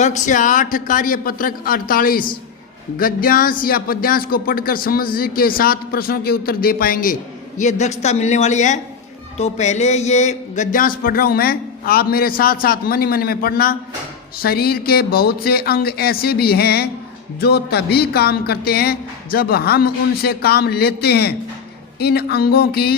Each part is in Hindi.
कक्षा 8 कार्यपत्रक 48 गद्यांश या पद्यांश को पढ़कर समझ के साथ प्रश्नों के उत्तर दे पाएंगे। ये दक्षता मिलने वाली है। तो पहले ये गद्यांश पढ़ रहा हूँ मैं, आप मेरे साथ साथ मन ही मन में पढ़ना। शरीर के बहुत से अंग ऐसे भी हैं जो तभी काम करते हैं जब हम उनसे काम लेते हैं। इन अंगों की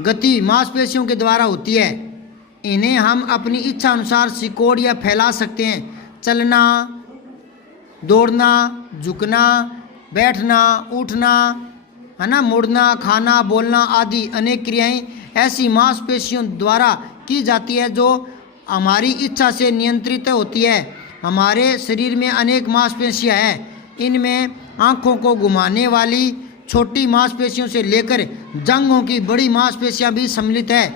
गति मांसपेशियों के द्वारा होती है। इन्हें हम अपनी इच्छा अनुसार सिकोड़ या फैला सकते हैं। चलना, दौड़ना, झुकना, बैठना, उठना, है ना, मुड़ना, खाना, बोलना आदि अनेक क्रियाएं ऐसी मांसपेशियों द्वारा की जाती है जो हमारी इच्छा से नियंत्रित होती है। हमारे शरीर में अनेक मांसपेशियां हैं। इनमें आँखों को घुमाने वाली छोटी मांसपेशियों से लेकर जांघों की बड़ी मांसपेशियां भी सम्मिलित है।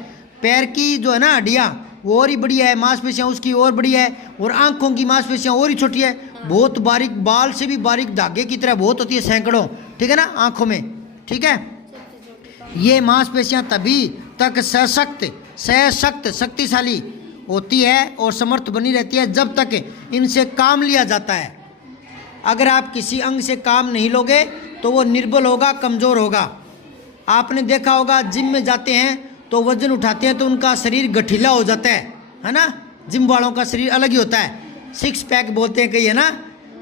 पैर की जो है ना हड्डियाँ वो और ही बड़ी है, मांसपेशियां उसकी और बड़ी है, और आँखों की मांसपेशियां और ही छोटी है। बहुत बारीक, बाल से भी बारीक धागे की तरह बहुत होती है, सैकड़ों, ठीक है ना, आँखों में, ठीक है। ये मांसपेशियां तभी तक सशक्त शक्तिशाली होती है और समर्थ बनी रहती है जब तक इनसे काम लिया जाता है। अगर आप किसी अंग से काम नहीं लोगे तो वो निर्बल होगा, कमज़ोर होगा। आपने देखा होगा जिम में जाते हैं तो वजन उठाते हैं तो उनका शरीर गठीला हो जाता है ना। जिम वालों का शरीर अलग ही होता है, 6 पैक बोलते हैं कई, है ना।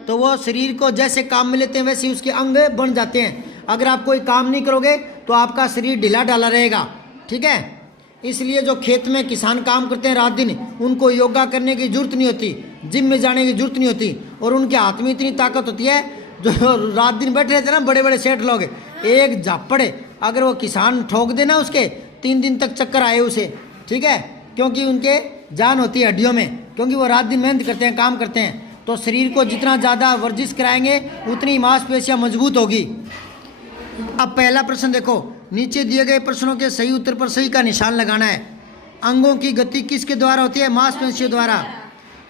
तो वो शरीर को जैसे काम में लेते हैं वैसे उसके अंग बन जाते हैं। अगर आप कोई काम नहीं करोगे तो आपका शरीर ढीला ढाला रहेगा, ठीक है। इसलिए जो खेत में किसान काम करते हैं रात दिन, उनको योगा करने की जरूरत नहीं होती, जिम में जाने की जरूरत नहीं होती, और उनके हाथ में इतनी ताकत होती है। जो रात दिन बैठे रहते हैं ना बड़े बड़े सेठ लोग, एक झापड़ अगर वो किसान ठोक देना उसके 3 दिन तक चक्कर आए उसे, ठीक है, क्योंकि उनके जान होती है हड्डियों में, क्योंकि वो रात दिन मेहनत करते हैं, काम करते हैं। तो शरीर को जितना ज़्यादा वर्जिश कराएंगे उतनी मांसपेशियां मजबूत होगी। अब पहला प्रश्न देखो, नीचे दिए गए प्रश्नों के सही उत्तर पर सही का निशान लगाना है। अंगों की गति किसके द्वारा होती है? मांसपेशियों द्वारा।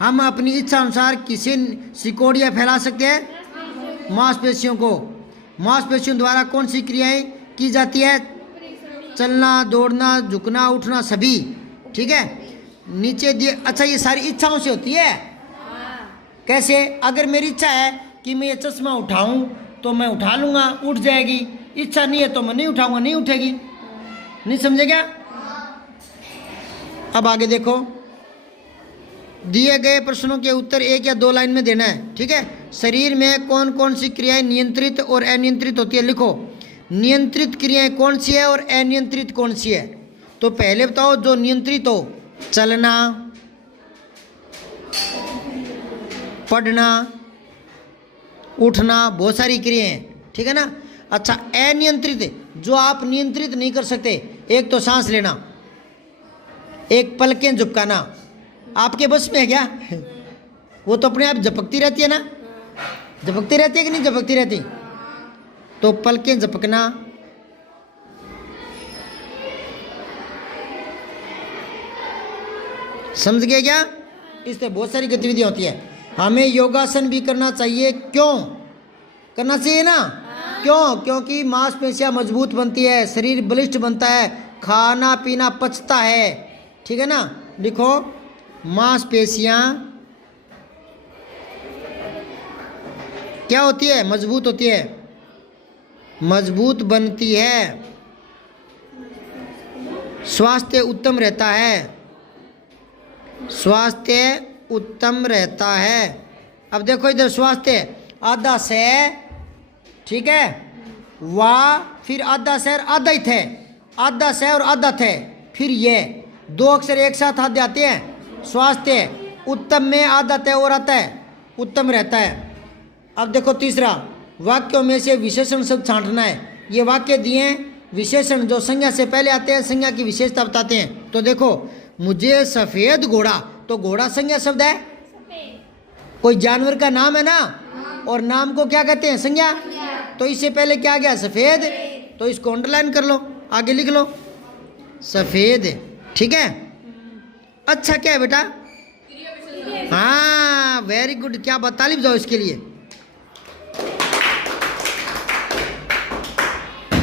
हम अपनी इच्छा अनुसार किसे सिकोड़ या फैला सकते हैं? मांसपेशियों को। मांसपेशियों द्वारा कौन सी क्रियाएं की जाती है? चलना, दौड़ना, झुकना, उठना, सभी, ठीक है। नीचे दिए, अच्छा ये सारी इच्छाओं से होती है। कैसे? अगर मेरी इच्छा है कि मैं ये चश्मा उठाऊं तो मैं उठा लूंगा, उठ जाएगी। इच्छा नहीं है तो मैं नहीं उठाऊंगा, नहीं उठेगी। नहीं समझे क्या? अब आगे देखो, दिए गए प्रश्नों के उत्तर 1 या 2 लाइन में देना है, ठीक है। शरीर में कौन कौन सी क्रियाएं नियंत्रित और अनियंत्रित होती है? लिखो, नियंत्रित क्रियाएं कौन सी है और अनियंत्रित कौन सी है। तो पहले बताओ जो नियंत्रित हो, चलना, पढ़ना, उठना, बहुत सारी क्रियाएं, ठीक है ना। अच्छा, अनियंत्रित, जो आप नियंत्रित नहीं कर सकते, एक तो सांस लेना, एक पलकें झपकाना, आपके बस में है क्या? वो तो अपने आप झपकती रहती है ना, झपकती रहती है कि नहीं झपकती रहती? तो पलकें झपकना, समझ गए क्या? इससे बहुत सारी गतिविधियां होती है। हमें योगासन भी करना चाहिए। क्यों करना चाहिए ना? क्यों? क्योंकि मांसपेशियां मजबूत बनती है, शरीर बलिष्ठ बनता है, खाना पीना पचता है, ठीक है ना। लिखो, मांसपेशियां क्या होती है? मजबूत होती है, मजबूत बनती है, स्वास्थ्य उत्तम रहता है, स्वास्थ्य उत्तम रहता है। अब देखो इधर स्वास्थ्य, आधा से, ठीक है, वाह, फिर आधा से और आधा ही थे, आधा से और आधा थे, फिर ये 2 अक्षर एक साथ आधे आते हैं। स्वास्थ्य उत्तम में आधा थे और आता है, उत्तम रहता है। अब देखो तीसरा, वाक्यों में से विशेषण शब्द छांटना है। ये वाक्य दिए, विशेषण जो संज्ञा से पहले आते हैं संज्ञा की विशेषता बताते हैं। तो देखो, मुझे सफ़ेद घोड़ा, तो घोड़ा संज्ञा शब्द है, कोई जानवर का नाम है ना, और नाम को क्या कहते हैं? संज्ञा। तो इससे पहले क्या आ गया? सफ़ेद। तो इसको अंडरलाइन कर लो, आगे लिख लो, सफ़ेद, ठीक है। अच्छा क्या है बेटा? हाँ, वेरी गुड, क्या बात, तालीम जाओ इसके लिए।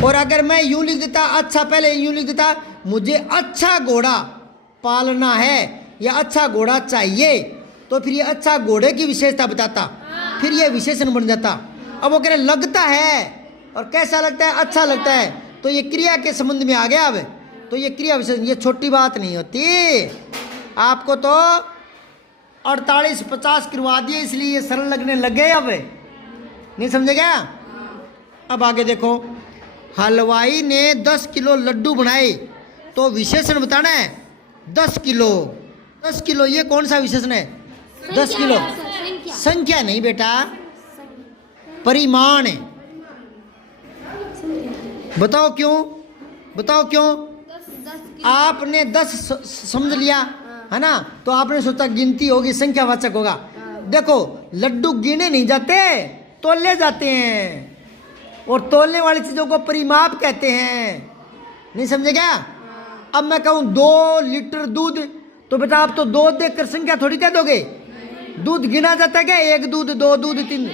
और अगर मैं यूं लिख देता, अच्छा पहले यूं लिख देता, मुझे अच्छा घोड़ा पालना है या अच्छा घोड़ा चाहिए, तो फिर ये अच्छा घोड़े की विशेषता बताता, फिर ये विशेषण बन जाता। अब वो कह रहे लगता है, और कैसा लगता है, अच्छा लगता है, तो ये क्रिया के संबंध में आ गया। अब तो ये क्रिया विशेषण, ये छोटी बात नहीं होती। आपको तो 48-50 करवा दिए, इसलिए ये सरल लगने लग गए। अब नहीं समझे क्या? अब आगे देखो, हलवाई ने 10 किलो लड्डू बनाए, तो विशेषण बताना है 10 किलो। 10 किलो ये कौन सा विशेषण है? 10 किलो संख्या नहीं बेटा, परिमाण है। बताओ क्यों? बताओ क्यों? आपने 10 समझ लिया है ना, तो आपने सोचा गिनती होगी, संख्यावाचक होगा। देखो लड्डू गिने नहीं जाते, तोले जाते हैं, और तोलने वाली चीजों को परिमाप कहते हैं। नहीं समझे क्या? अब मैं कहूं 2 लीटर दूध, तो बेटा आप तो 2 देखकर संख्या थोड़ी कह दोगे। दूध गिना जाता है क्या? 1 दूध, 2 दूध, 3?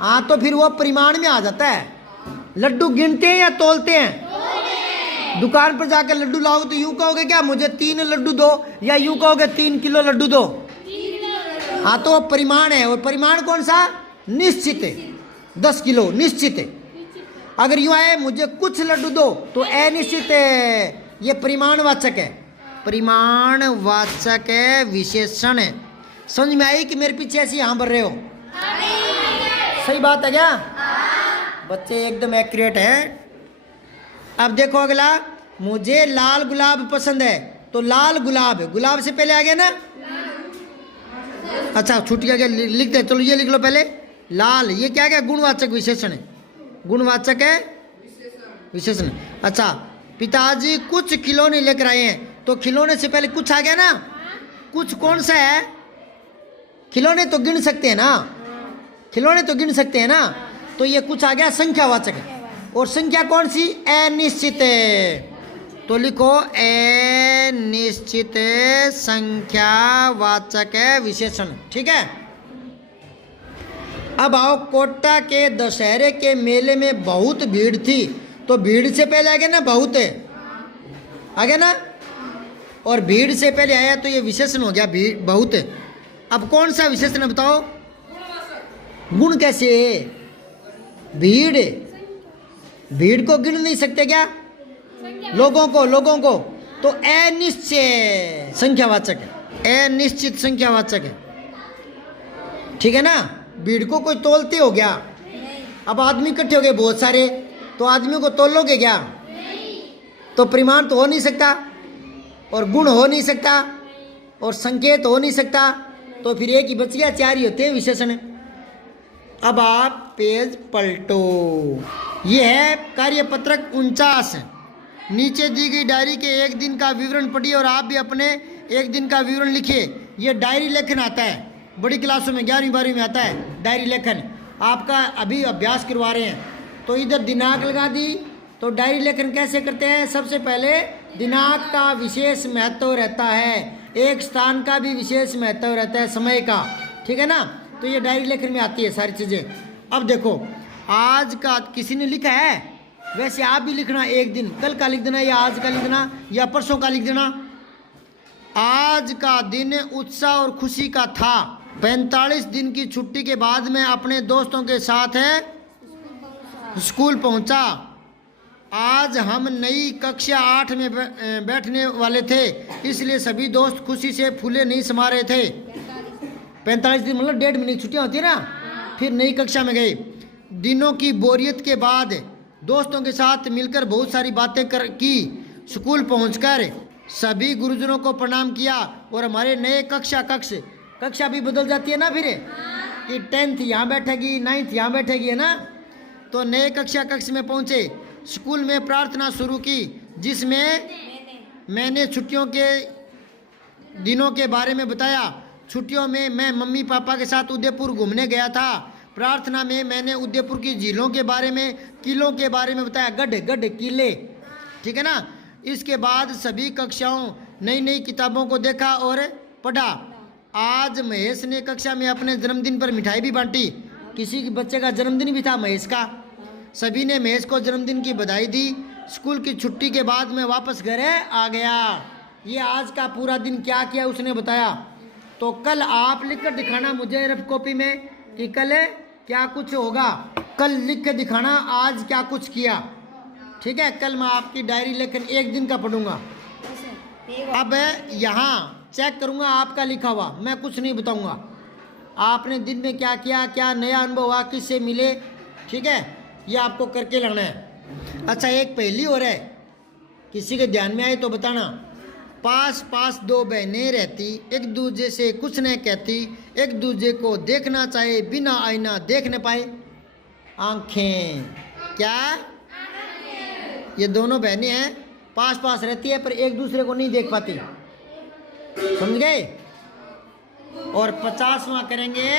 हाँ, तो फिर वो परिमाण में आ जाता है। लड्डू गिनते हैं या तोलते हैं? दुकान पर जाकर लड्डू लाओगे तो यूं कहोगे क्या, मुझे 3 लड्डू दो, या यूं कहोगे 3 किलो लड्डू दो? हाँ, तो परिमाण है। और परिमाण कौन सा? निश्चित है। 10 किलो निश्चित है। अगर यूं आए मुझे कुछ लड्डू दो, तो अनिश्चित है। ये परिमाणवाचक है, परिमाणवाचक है, विशेषण है। समझ में आई कि मेरे पीछे ऐसे यहां भर रहे हो? सही बात है क्या? बच्चे एकदम एक्यूरेट है। अब देखो अगला, मुझे लाल गुलाब पसंद है, तो लाल गुलाब, गुलाब से पहले आ गया ना? अच्छा छूट गया, लिखते हैं। चलो ये लिख लो पहले, लाल। ये क्या क्या? गुणवाचक विशेषण है, गुणवाचक है विशेषण। अच्छा, पिताजी कुछ खिलौने लेकर आए हैं, तो खिलौने से पहले कुछ आ गया ना? कुछ कौन सा है? खिलौने तो गिन सकते हैं ना, खिलौने तो गिन सकते हैं ना, तो ये कुछ आ गया, संख्यावाचक है। और संख्या कौन सी? अनिश्चित है, तो लिखो अनिश्चित संख्यावाचक है विशेषण। ठीक है। अब आओ, कोटा के दशहरे के मेले में बहुत भीड़ थी, तो भीड़ से पहले आ गया ना बहुत है, आ गया ना? और भीड़ से पहले आया तो ये विशेषण हो गया, भीड़ बहुत है। अब कौन सा विशेषण है बताओ? गुण कैसे? भीड़, भीड़ को गिन नहीं सकते क्या? लोगों को, तो अनिश्चित संख्यावाचक है, अनिश्चित संख्यावाचक है। ठीक है ना? भीड़ को कोई तोलते हो गया? अब आदमी इकट्ठे हो गए बहुत सारे, तो आदमियों को तोलोगे क्या? तो परिमाण तो हो नहीं सकता, और गुण हो नहीं सकता, और संकेत हो नहीं सकता, तो फिर एक ही बच गया, 4 ही होते हैं विशेषण। अब आप पेज पलटो। ये है कार्यपत्रक 49। नीचे दी गई डायरी के एक दिन का विवरण पढ़िए, और आप भी अपने एक दिन का विवरण लिखिए। ये डायरी लेखन आता है, बड़ी क्लासों में 11वीं 12वीं में आता है डायरी लेखन। आपका अभी अभ्यास करवा रहे हैं, तो इधर दिनांक लगा दी। तो डायरी लेखन कैसे करते हैं? सबसे पहले दिनांक का विशेष महत्व रहता है, एक स्थान का भी विशेष महत्व रहता है, समय का। ठीक है ना? तो ये डायरी लेखन में आती है सारी चीज़ें। अब देखो, आज का किसी ने लिखा है, वैसे आप भी लिखना। एक दिन, कल का लिख देना, या आज का लिख देना, या परसों का लिख देना। आज का दिन उत्साह और खुशी का था। 45 दिन की छुट्टी के बाद मैं अपने दोस्तों के साथ स्कूल पहुंचा। आज हम नई कक्षा 8 में बैठने वाले थे, इसलिए सभी दोस्त खुशी से फूले नहीं समा रहे थे। 45 दिन मतलब 1.5 महीने की छुट्टियाँ होती है ना, फिर नई कक्षा में गए। दिनों की बोरियत के बाद दोस्तों के साथ मिलकर बहुत सारी बातें की। स्कूल पहुंचकर सभी गुरुजनों को प्रणाम किया, और हमारे नए कक्षा भी बदल जाती है ना फिर, कि 10th यहाँ बैठेगी, 9th यहाँ बैठेगी, है ना? तो नए कक्ष में पहुँचे। स्कूल में प्रार्थना शुरू की, जिसमें मैंने छुट्टियों के दिनों के बारे में बताया। छुट्टियों में मैं मम्मी पापा के साथ उदयपुर घूमने गया था। प्रार्थना में मैंने उदयपुर की झीलों के बारे में, किलों के बारे में बताया, गढ़ किले। ठीक है ना? इसके बाद सभी कक्षाओं नई नई किताबों को देखा और पढ़ा। आज महेश ने कक्षा में अपने जन्मदिन पर मिठाई भी बांटी। किसी के बच्चे का जन्मदिन भी था, महेश का। सभी ने महेश को जन्मदिन की बधाई दी। स्कूल की छुट्टी के बाद मैं वापस घर आ गया। ये आज का पूरा दिन क्या किया उसने बताया। तो कल आप लिख कर दिखाना मुझे रफ कॉपी में कि कल क्या कुछ होगा। कल लिख के दिखाना आज क्या कुछ किया। ठीक है, कल मैं आपकी डायरी लेकर एक दिन का पढ़ूंगा। अब यहाँ चेक करूंगा आपका लिखा हुआ, मैं कुछ नहीं बताऊंगा। आपने दिन में क्या किया, क्या नया अनुभव हुआ, किससे मिले, ठीक है, ये आपको करके लाना है। अच्छा, एक पहेली हो रहा है, किसी के ध्यान में आए तो बताना। पास पास दो बहनें रहती, एक दूसरे से कुछ न कहती, एक दूसरे को देखना चाहे बिना आईना देख न पाए। आंखें। क्या? ये दोनों बहनें हैं, पास पास रहती है पर एक दूसरे को नहीं देख पाती। समझ गए? और 50वां करेंगे